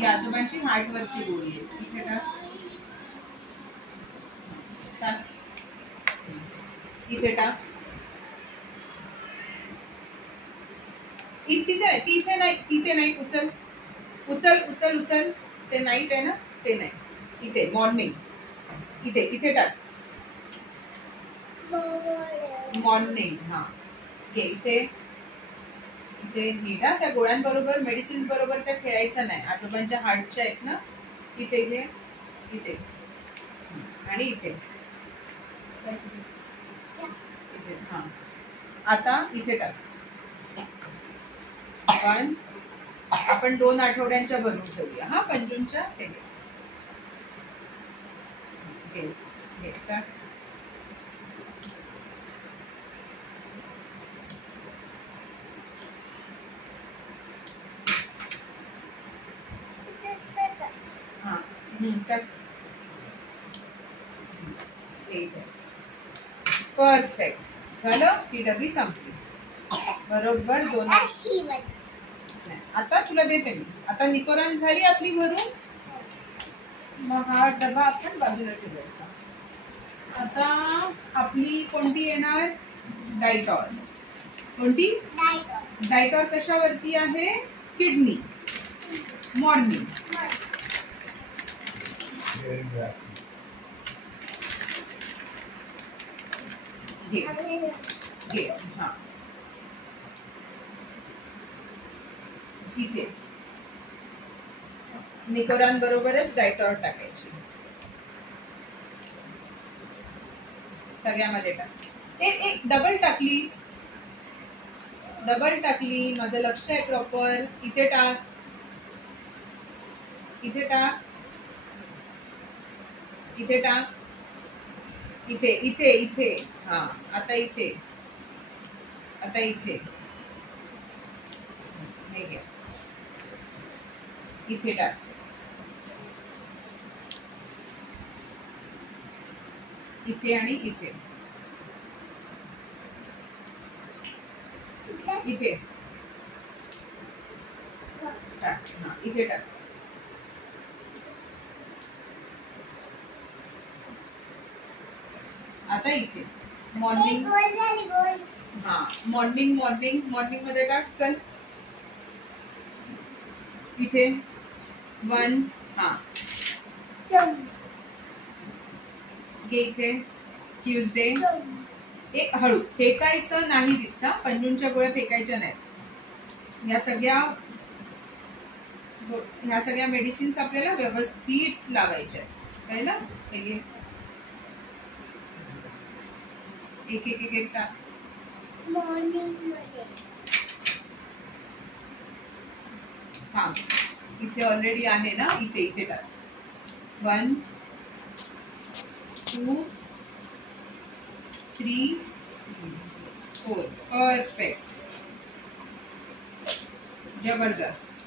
ही आजोबांची हार्टवरची गोळी आहे. इथे टाक, इथे टाक. तिथे नाही, तिथे नाही. उचल उचल उचल उचल. ते नाईट आहे ना, ते नाही. इथे मॉर्निंग. इथे इथे टाक. मॉर्निंग. हा घे. इथे इथे नीट. त्या गोळ्यांबरोबर मेडिसिन्स बरोबर त्या खेळायचं नाही. आजोबांच्या हार्टच्या आहेत ना. इथे घे. इथे आणि इथे. हा आता इथे टाक. पण आपण 2 आठवड्यांच्या भरून ठेवूया. हा पंजूंच्या. ते घे घे टाक. हा टाक. परफेक्ट झालं. ही डबी संपली. बरोबर 2. आता तुला देते मी. आता निकोरान झाली आपली भरून. मग हा डबा आपण बाजूला ठेवायचा. आता आपली कोणती येणार? डायटॉर. कोणती? डायटॉर कशावरती आहे? किडनी. मॉर्निंग. घे घे. हा इथे निकोरान बरोबरच डायटॉर टाकायची. सगळ्यामध्ये टाक. एक डबल टाकलीस. डबल टाकली. माझं लक्ष आहे प्रॉपर. इथे टाक. इथे टाक. इथे टाक. इथे इथे इथे. हा आता इथे. आता इथे. हे घ्या. इथे टाक. इथे आणि इथे. इथे टाक. हा इथे टाक. आता इथे मॉर्निंग. हा मॉर्निंग मॉर्निंग मॉर्निंग मध्ये टाक. चल इथे 1. हा घे इथे. ट्यूजडे. एक हळू फेकायचं नाही. तिचा पंजूंच्या गोळ्या फेकायच्या नाहीत. ह्या सगळ्या मेडिसिन्स आपल्याला व्यवस्थित लावायच्या आहेत. कळलं? पहिले एक एक एक एक टाक. मॉर्निंग मध्ये हा इथे ऑलरेडी आहे ना. इथे इथे टाक. 1 2 3 4. परफेक्ट. जबरदस्त.